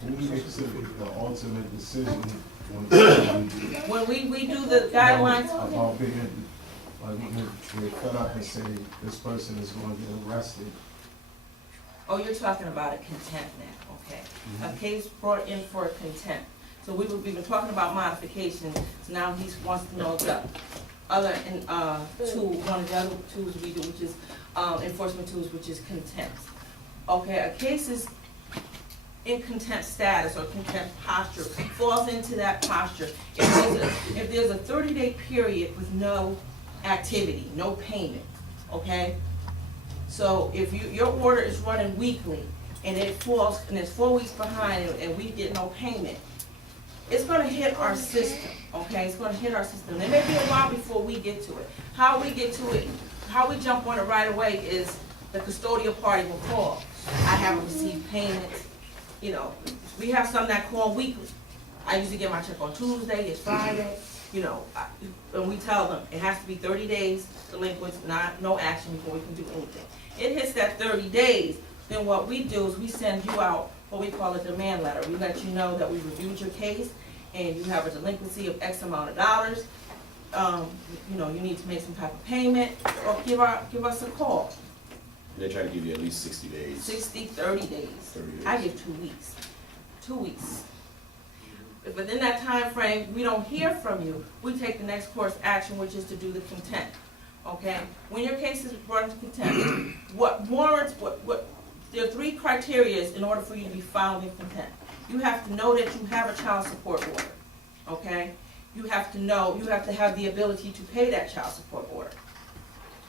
Who makes the ultimate decision When we do the guidelines, about being, like, we're cut up and say this person is going to get arrested? oh, you're talking about a contempt now, okay? A case brought in for contempt. So we've been talking about modifications, so now he wants to know the other, one of the other tools we do, which is, enforcement tools, which is contempt. Okay, a case is in contempt status or contempt posture, falls into that posture. If there's a 30-day period with no activity, no payment, okay? So if your order is running weekly and it falls, and it's 4 weeks behind and we get no payment, it's gonna hit our system, okay? It's gonna hit our system. It may be a while before we get to it. How we get to it, how we jump on it right away is the custodial party will call. I haven't received payments. You know, we have some that call weekly. I usually get my check on Tuesday, it's Friday, you know, and we tell them it has to be 30 days delinquent, no action before we can do anything. It hits that 30 days, then what we do is we send you out what we call a demand letter. We let you know that we reviewed your case and you have a delinquency of X amount of dollars. You know, you need to make some type of payment or give us a call. They try to give you at least 60 days. 30 days. 30 days. I give 2 weeks. 2 weeks. If within that time frame we don't hear from you, we take the next course action, which is to do the contempt. Okay? When your case is brought into contempt, what warrants, there are 3 criteria in order for you to be found in contempt. You have to know that you have a child support order. Okay? You have to have the ability to pay that child support order.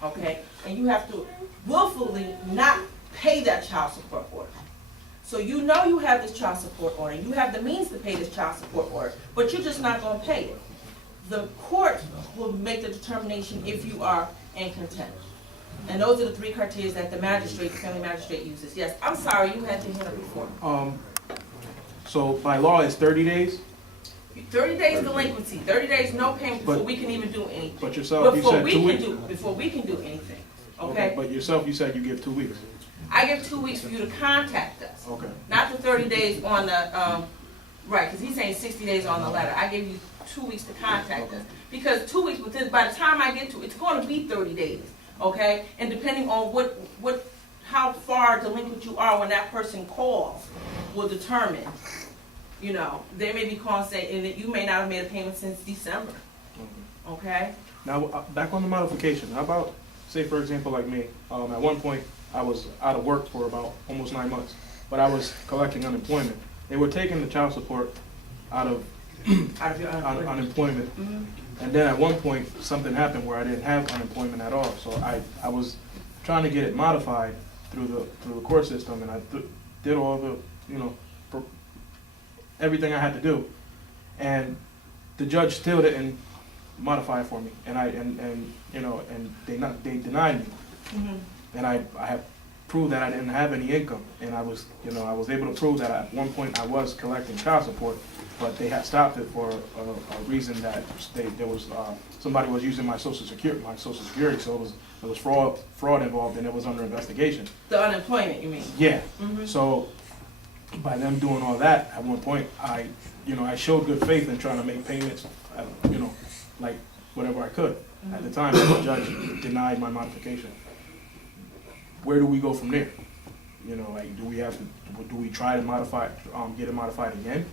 Okay? And you have to willfully not pay that child support order. So you know you have this child support order, you have the means to pay this child support order, but you're just not going to pay it. The court will make the determination if you are in contempt. And those are the 3 criteria that the family magistrate uses. Yes, I'm sorry, you had to hear it before. So by law it's 30 days? 30 days delinquency, 30 days no payment before we can even do anything. But yourself, you said 2 weeks? Before we can do anything, okay? But yourself, you said you give 2 weeks. I give 2 weeks for you to contact us. Okay. Not the 30 days on the, right, because he's saying 60 days on the letter. I give you 2 weeks to contact us. Because 2 weeks, by the time I get to it, it's going to be 30 days, okay? And depending on how far delinquent you are when that person calls will determine, you know, they may be calling saying that you may not have made a payment since December, okay? Now, back on the modification, how about, say for example like me, at one point I was out of work for about almost 9 months, but I was collecting unemployment. They were taking the child support out of Out of your unemployment. Mhm. And then at one point, something happened where I didn't have unemployment at all. So I was trying to get it modified through the court system, and I did all the, you know, everything I had to do. And the judge still didn't modify it for me. And they denied me. Mhm. And I have proved that I didn't have any income. And I was able to prove that at one point I was collecting child support, but they had stopped it for a reason that there was somebody was using my social security, so it was fraud involved, and it was under investigation. The unemployment, you mean? Yeah. Mhm. So by them doing all that, at one point I showed good faith in trying to make payments, like whatever I could. At the time, the judge denied my modification. Where do we go from there? You know, like, do we try to modify, get it modified again?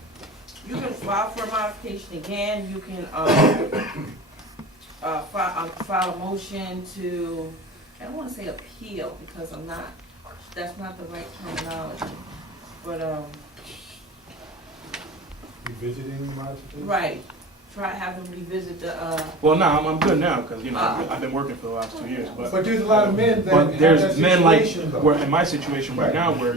You can file for a modification again. You can file a motion to, I don't want to say appeal because that's not the right terminology. But Revisiting the modification? right, try have them revisit the. Well, no, I'm good now because I've been working for the last 2 years. But there's a lot of men that But have there's that men like situation, though. where in my situation right Right. now where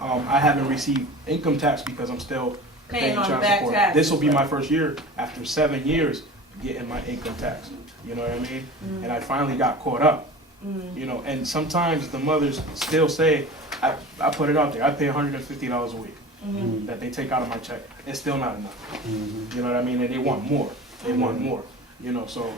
I haven't received income tax because I'm still paying on the child back support. tax. This will be my first year after 7 years getting my income tax. You know what I mean? Mm. And I finally got caught up. Mm. You know, and sometimes the mothers still say, I put it out there, I pay $150 a week Mhm. that they take out of my check. It's still not enough. Mhm. You know what I mean? And they want more. They want more. You know, so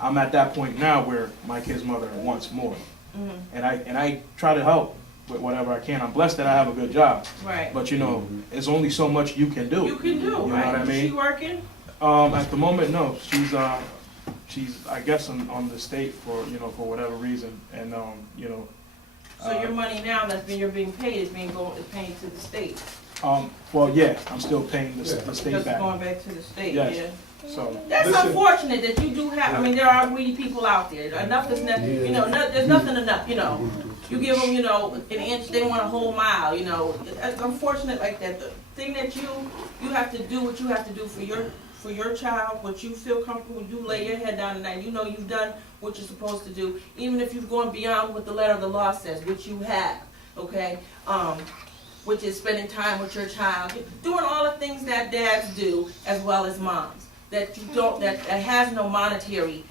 I'm at that point now where my kid's mother wants more. Mhm. And I try to help with whatever I can. I'm blessed that I have a good job, Right. but you know, it's only so much you can do. You can do, You know right? what I Is mean? she working? At the moment, no. She's I guess on the state for for whatever reason, and So your money now you're being paid is paying to the state. Well, yeah, I'm still paying the state Just back. going back to the state, Yes. yeah. So That's Listen. unfortunate that you do have, I mean, there are greedy people out there. Enough is not, there's nothing enough, You give them, an inch, they want a whole mile, It's unfortunate like that. The thing that you have to do what you have to do for your child, what you feel comfortable, you lay your head down at night, you've done what you're supposed to do, even if you've gone beyond what the letter of the law says, which you have, okay? Which is spending time with your child, doing all the things that dads do as well as moms, that has no monetary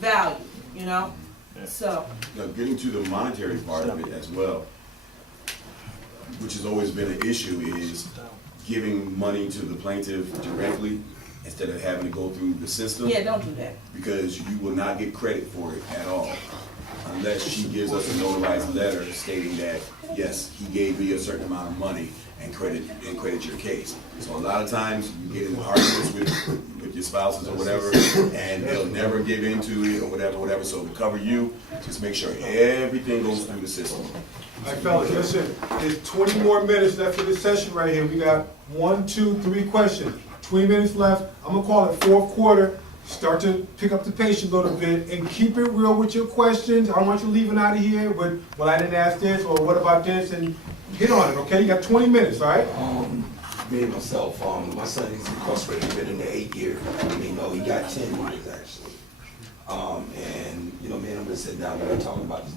value, Yeah. So, Now, getting to the monetary part of it as well, which has always been an issue, is giving money to the plaintiff directly instead of having to go through the system. yeah, don't do that. Because you will not get credit for it at all unless she gives us a notarized letter stating that, yes, he gave me a certain amount of money and credit your case. So a lot of times you get in arguments with your spouses or whatever, and they'll never give into it or whatever. So to cover you, just make sure everything goes through the system. All right, fellas, listen, there's 20 more minutes left of this session right here. We got 1, 2, 3 questions. 20 minutes left. I'm gonna call it fourth quarter. Start to pick up the pace a little bit and keep it real with your questions. I don't want you leaving out of here with, well, I didn't ask this, or what about this, and hit on it, okay? You got 20 minutes, all right? Me and myself, my son is incarcerated, been in there 8 years. I mean, no, he got 10 years actually. And, me and him been sitting down, we're talking about this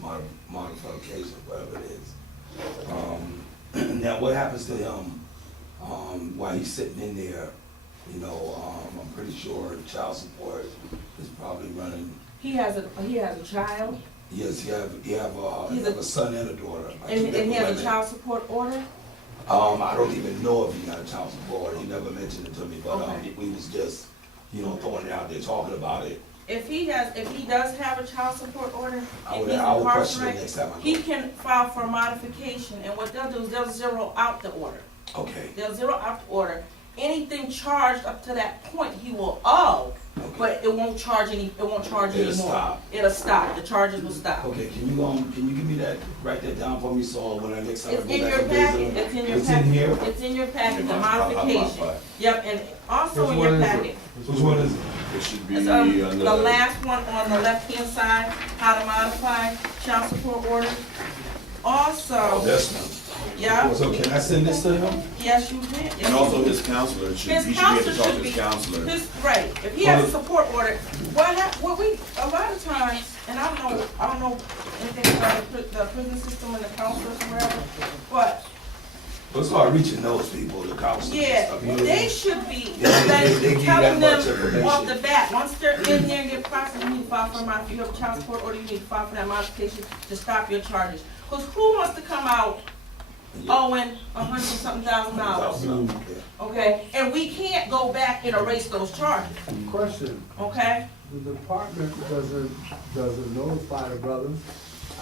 modification, whatever it is. Now, what happens to him while he's sitting in there? I'm pretty sure child support is probably running. He has a child, Yes, he have a son and a daughter. like and two he different has a women. child support order? I don't even know if he got a child support. He never mentioned it to me, but Okay. we was just, throwing it out there, talking about it. If he does have a child support order, I and would he's question it incarcerated, next time I go. he can file for a modification, and what they'll do is they'll zero out the order. Okay. They'll zero out the order. Anything charged up to that point, he will owe, but it won't charge anymore. stop. It'll stop, the charges will stop. Okay, can you give me that, write that down for me, so when I next time I It's go in back your and visit packet, him? it's in your It's packet. in here? It's in your packet, the I'll modification. modify. Yep, and also Which in your one is it? packet. Which one is it? It should be It's, under. the last one on the left-hand side, how to modify child support order. Also, This one. yeah, So can I send this to him? yes, you can. And also his counselor he should be able to talk to his counselor. Right, if he has a support order, a lot of times, and I don't know anything about the prison system and the counselors or whatever, but, Well, it's hard reaching those people, the counselors and yeah, stuff. they should be, they give you telling that much them information. off the bat, once they're in there and get processed, you need to file for a modification. If you have a child support order, you need to file for that modification to stop your charges. Because who wants to come out owing $100,000, Yeah. okay? And we can't go back and erase those charges, Question, okay? the department doesn't notify the brothers.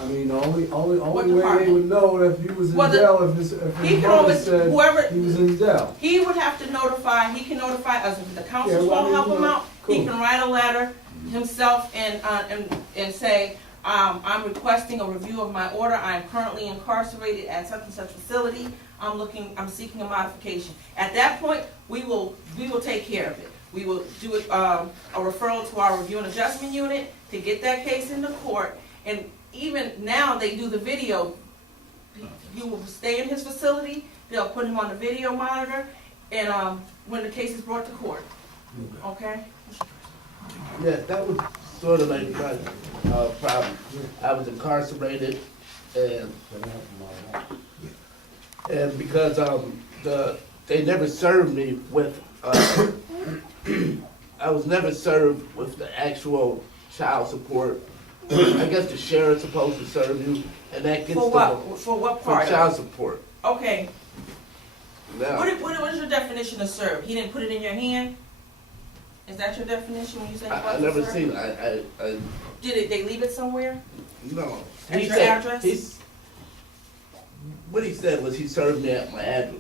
I mean, the only What way they department? would know if he was in Well, jail, if He his can mother always, said whoever, he was in jail. he would have to notify, he can notify us, if the council Yeah, well, won't help him out, he cool. can write a letter himself and say, I'm requesting a review of my order, I am currently incarcerated at such and such facility, I'm seeking a modification. At that point, we will take care of it. We will do a referral to our review and adjustment unit to get that case into court, and even now they do the video. You will stay in his facility, they'll put him on the video monitor, and when the case is brought to court, okay? Yeah, that was sort of like my problem. I was incarcerated, and because they never served me with I was never served with the actual child support. I guess the sheriff's supposed to serve you, and that gets For what, for what for part? child support. Okay, Now, what is your definition of serve? He didn't put it in your hand? Is that your definition when you say I what never to serve? seen. I Did they leave it somewhere? no. At He your said- address? he's- what he said was he served me at my address,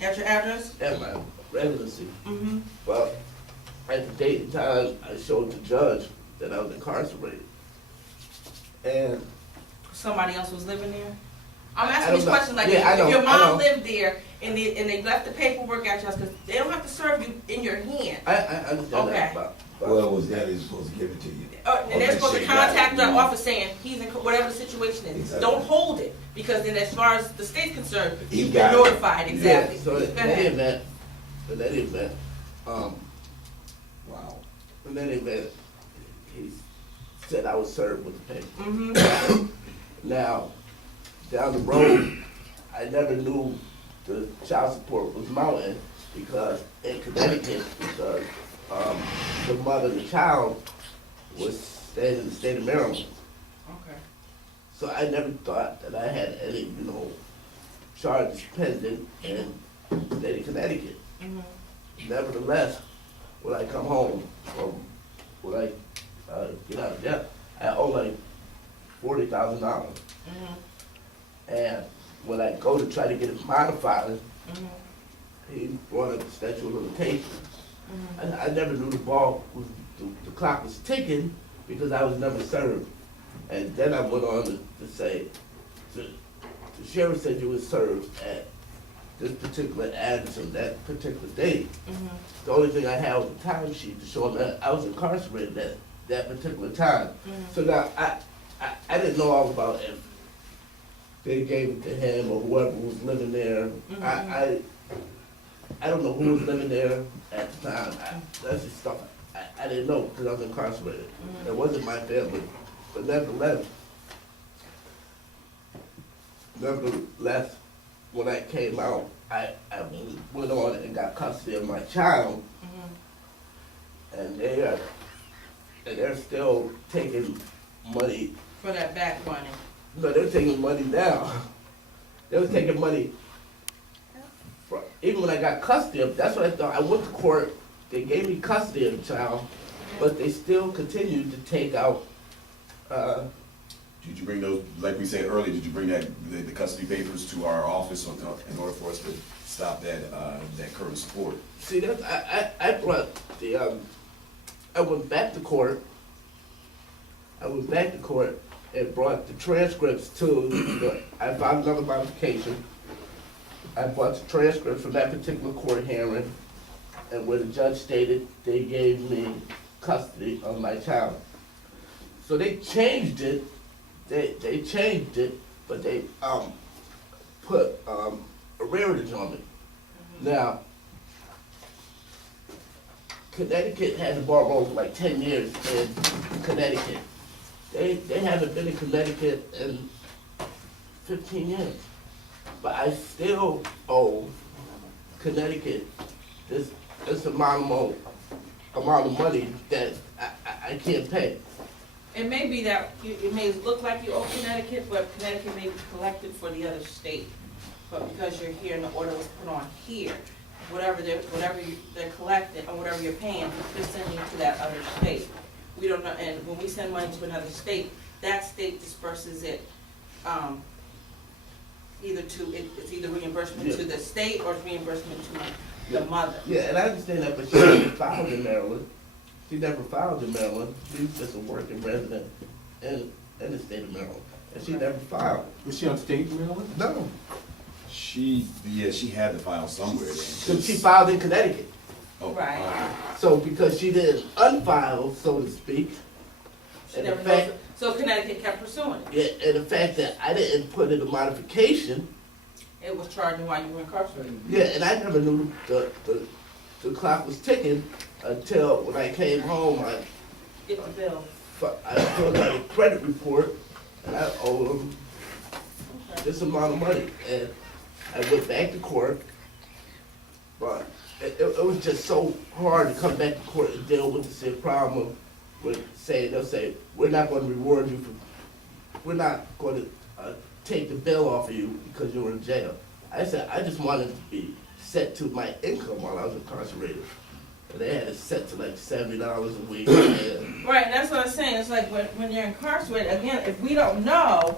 At your address? at my residency. Mm-hmm. But at the date and time, I showed the judge that I was incarcerated. And Somebody else was living there? I'm I asking these don't know. questions like, Yeah, I if know, your I mom know. lived there and they left the paperwork at your house, because they don't have to serve you in your hand. I understand Okay. that, but Well, was that is supposed to give it to you? And they're Okay, supposed so to you got contact it. the office saying, he's in, whatever the situation is. Exactly. Don't hold it, because then as far as the state's concerned, He you've been got it. notified, yeah, exactly. so Go in that ahead. event, Wow. in that event, he said I was served with the paper. Mm-hmm. Now, down the road, I never knew the child support was mounting because in Connecticut, because the mother of the child was staying in the state of Maryland. Okay. So I never thought that I had any, charges pending in the state of Connecticut. Mm-hmm. Nevertheless, when I come home from, when I get out of jail, I owe like $40,000. Mm-hmm. And when I go to try to get it modified, Mm-hmm. he brought up the statute of limitations. Mm-hmm. I never knew the clock was ticking because I was never served. And then I went on to say, the sheriff said you were served at this particular address on that particular date. Mm-hmm. The only thing I had was a time sheet to show him that I was incarcerated at that particular time. Mm-hmm. So now, I didn't know all about if they gave it to him or whoever was living there. Mhm. I don't know who was living there at the time. That's just stuff I didn't know because I was incarcerated. Mhm. It wasn't my family. But nevertheless, when I came out, I went on and got custody of my child, Mm-hmm. and they're still taking money. For that back money. No, they're taking money now. They was taking money. Even when I got custody of, that's what I thought. I went to court. They gave me custody of the child, but they still continued to take out. Did you bring those, like we said earlier, did you bring the custody papers to our office in order for us to stop that current support? See, that I brought the. I went back to court. And brought the transcripts to. I filed another modification. I brought the transcripts from that particular court hearing, and where the judge stated they gave me custody of my child. So they changed it. They changed it, but they put a rearage on it. Now, Connecticut had the bar roll for like 10 years in Connecticut. They haven't been in Connecticut in 15 years. But I still owe Connecticut this amount of money that I can't pay. It may be that, it may look like you owe Connecticut, but Connecticut may be collected for the other state. But because you're here and the order was put on here, whatever they're collecting, or whatever you're paying, they're sending to that other state. We don't know, and when we send money to another state, that state disperses it, it's either reimbursement to the state or it's reimbursement to the mother. Yeah, and I understand that, but she never filed in Maryland. She never filed in Maryland. She's just a working resident in the state of Maryland. And she never filed. Was she on state in Maryland? No. She had to file somewhere then. So she filed in Connecticut. Oh, Right. all right. So because she didn't unfile, so to speak, She and the never fact, knows, so Connecticut kept pursuing it. yeah, and the fact that I didn't put in a modification, It was charging while you were incarcerated. yeah, and I never knew the clock was ticking until when I came home, Get the bill. I filled out a credit report and I owed them Okay. this amount of money. And I went back to court, but it was just so hard to come back to court and deal with the same problem with saying, they'll say, we're not going to reward you we're not going to take the bill off of you because you were in jail. I said, I just wanted to be set to my income while I was incarcerated. And they had it set to like $70 a week. And Right, that's what I'm saying, it's like when you're incarcerated, again, if we don't know,